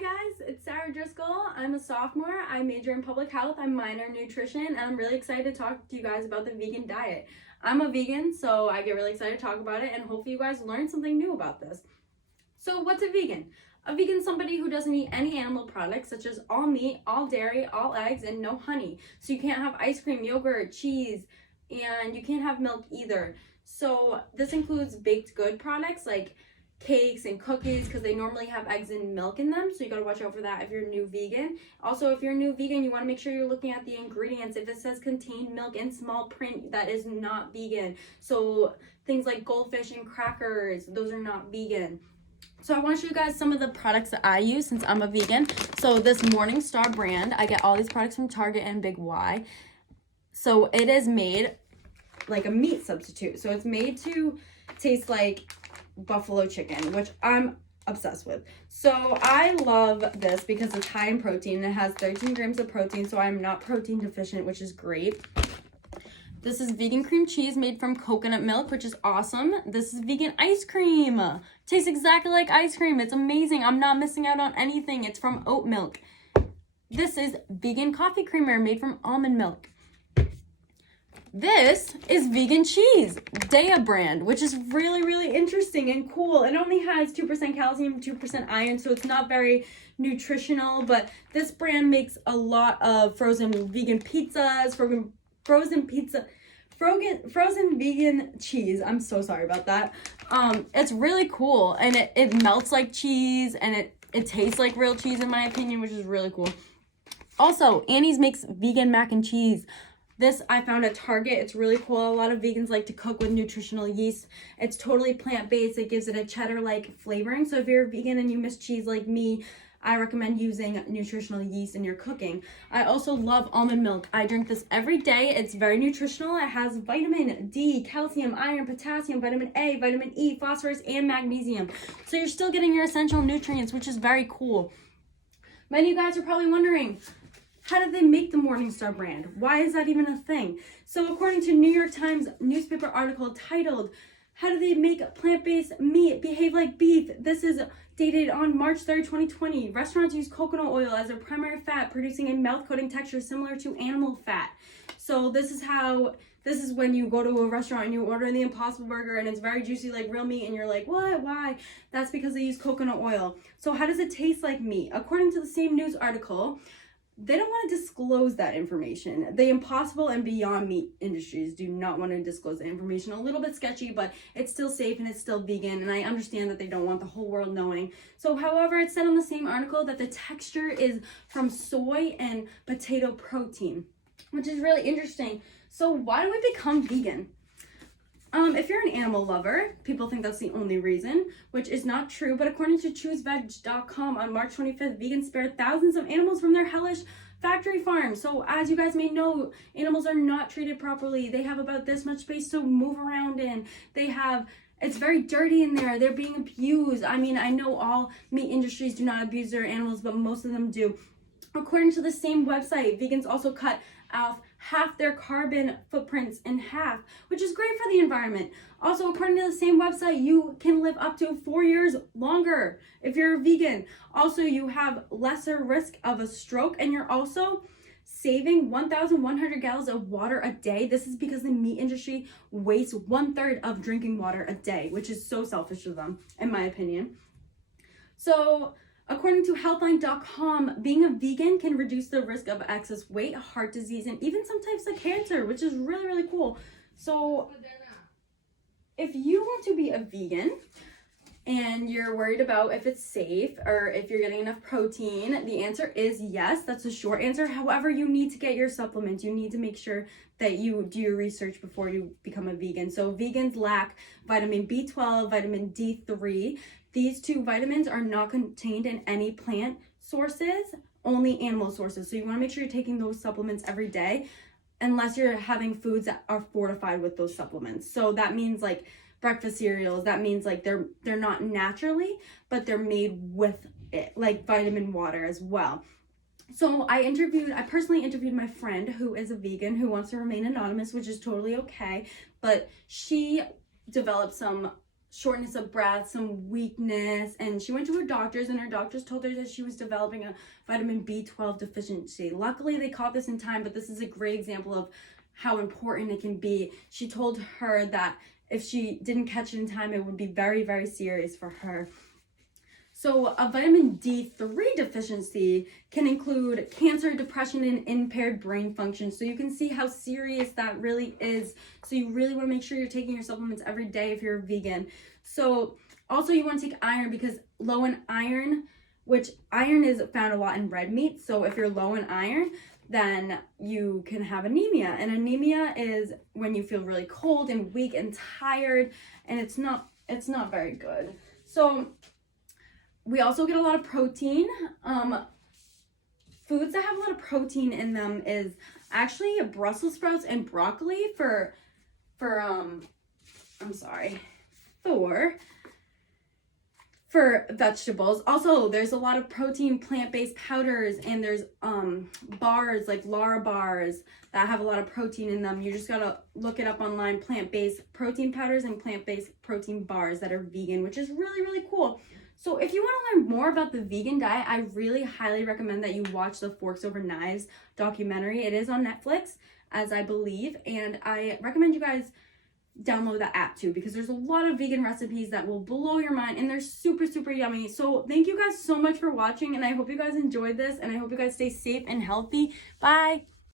guys, it's Sarah Driscoll. I'm a sophomore. I major in public health. I minor in nutrition, and I'm really excited to talk to you guys about the vegan diet. I'm a vegan, so I get really excited to talk about it, and hopefully you guys learn something new about this. So what's a vegan? A vegan is somebody who doesn't eat any animal products, such as all meat, all dairy, all eggs, and no honey. So you can't have ice cream, yogurt, cheese, and you can't have milk either. So this includes baked good products like cakes and cookies, because they normally have eggs and milk in them, so you got to watch out for that if you're a new vegan. Also, if you're a new vegan, you want to make sure you're looking at the ingredients. If it says contain milk in small print, that is not vegan. So things like goldfish and crackers, those are not vegan. So I want to show you guys some of the products that I use since I'm a vegan. So this Morningstar brand, I get all these products from Target and Big Y. So it is made like a meat substitute. So it's made to taste like buffalo chicken, which I'm obsessed with. So I love this because it's high in protein. It has 13 grams of protein, so I'm not protein deficient, which is great. This is vegan cream cheese made from coconut milk, which is awesome. This is vegan ice cream. Tastes exactly like ice cream. It's amazing. I'm not missing out on anything. It's from oat milk. This is vegan coffee creamer made from almond milk. This is vegan cheese, Daiya brand, which is really, really interesting and cool. It only has 2% calcium, 2% iron, so it's not very nutritional, but this brand makes a lot of frozen vegan pizzas, frozen vegan cheese. I'm so sorry about that. It's really cool, and it melts like cheese, and it tastes like real cheese in my opinion, which is really cool. Also, Annie's makes vegan mac and cheese. This I found at Target. It's really cool. A lot of vegans like to cook with nutritional yeast. It's totally plant-based. It gives it a cheddar-like flavoring. So if you're a vegan and you miss cheese like me, I recommend using nutritional yeast in your cooking. I also love almond milk. I drink this every day. It's very nutritional. It has vitamin D, calcium, iron, potassium, vitamin A, vitamin E, phosphorus, and magnesium. So you're still getting your essential nutrients, which is very cool. Many of you guys are probably wondering, how did they make the Morningstar brand? Why is that even a thing? So according to New York Times newspaper article titled, "How do they make plant-based meat behave like beef?" This is dated on March 3rd, 2020. Restaurants use coconut oil as their primary fat, producing a mouth-coating texture similar to animal fat. So this is when you go to a restaurant and you order the Impossible Burger and it's very juicy like real meat and you're like, what? Why? That's because they use coconut oil. So how does it taste like meat? According to the same news article, they don't want to disclose that information. The Impossible and Beyond Meat industries do not want to disclose the information. A little bit sketchy, but it's still safe and it's still vegan, and I understand that they don't want the whole world knowing. So, however, it said on the same article that the texture is from soy and potato protein, which is really interesting. So why do we become vegan? If you're an animal lover, people think that's the only reason, which is not true. But according to ChooseVeg.com on March 25th, vegans spared thousands of animals from their hellish factory farms. So as you guys may know, animals are not treated properly. They have about this much space to move around in. It's very dirty in there. They're being abused. I mean, I know all meat industries do not abuse their animals, but most of them do. According to the same website, vegans also cut off half their carbon footprints in half, which is great for the environment. Also, according to the same website, you can live up to 4 years longer if you're a vegan. Also, you have lesser risk of a stroke, and you're also saving 1,100 gallons of water a day. This is because the meat industry wastes 1/3 of drinking water a day, which is so selfish of them, in my opinion. So, according to Healthline.com, being a vegan can reduce the risk of excess weight, heart disease, and even some types of cancer, which is really, really cool. So if you want to be a vegan and you're worried about if it's safe or if you're getting enough protein, the answer is yes. That's the short answer. However, you need to get your supplements. You need to make sure that you do your research before you become a vegan. So vegans lack vitamin B12, vitamin D3. These two vitamins are not contained in any plant sources, only animal sources. So you want to make sure you're taking those supplements every day, unless you're having foods that are fortified with those supplements. So that means like breakfast cereals. That means like they're not naturally, but they're made with it, like vitamin water as well. So I personally interviewed my friend who is a vegan who wants to remain anonymous, which is totally okay, but she developed some shortness of breath, some weakness, and she went to her doctors, and her doctors told her that she was developing a vitamin B12 deficiency. Luckily, they caught this in time, but this is a great example of how important it can be. She told her that if she didn't catch it in time, it would be very, very serious for her. So a vitamin D3 deficiency can include cancer, depression, and impaired brain function. So you can see how serious that really is. So you really want to make sure you're taking your supplements every day if you're a vegan. So also you want to take iron, because low in iron, which iron is found a lot in red meat. So if you're low in iron, then you can have anemia. And anemia is when you feel really cold and weak and tired, and it's not very good. So we also get a lot of protein. Foods that have a lot of protein in them is actually Brussels sprouts and broccoli for vegetables. Also, there's a lot of protein plant-based powders, and there's bars like Lara bars that have a lot of protein in them. You just gotta look it up online, plant-based protein powders and plant-based protein bars that are vegan, which is really, really cool. So if you want to learn more about the vegan diet, I really highly recommend that you watch the Forks Over Knives documentary. It is on Netflix, as I believe, and I recommend you guys download that app too, because there's a lot of vegan recipes that will blow your mind, and they're super, super yummy. So thank you guys so much for watching, and I hope you guys enjoyed this, and I hope you guys stay safe and healthy. Bye!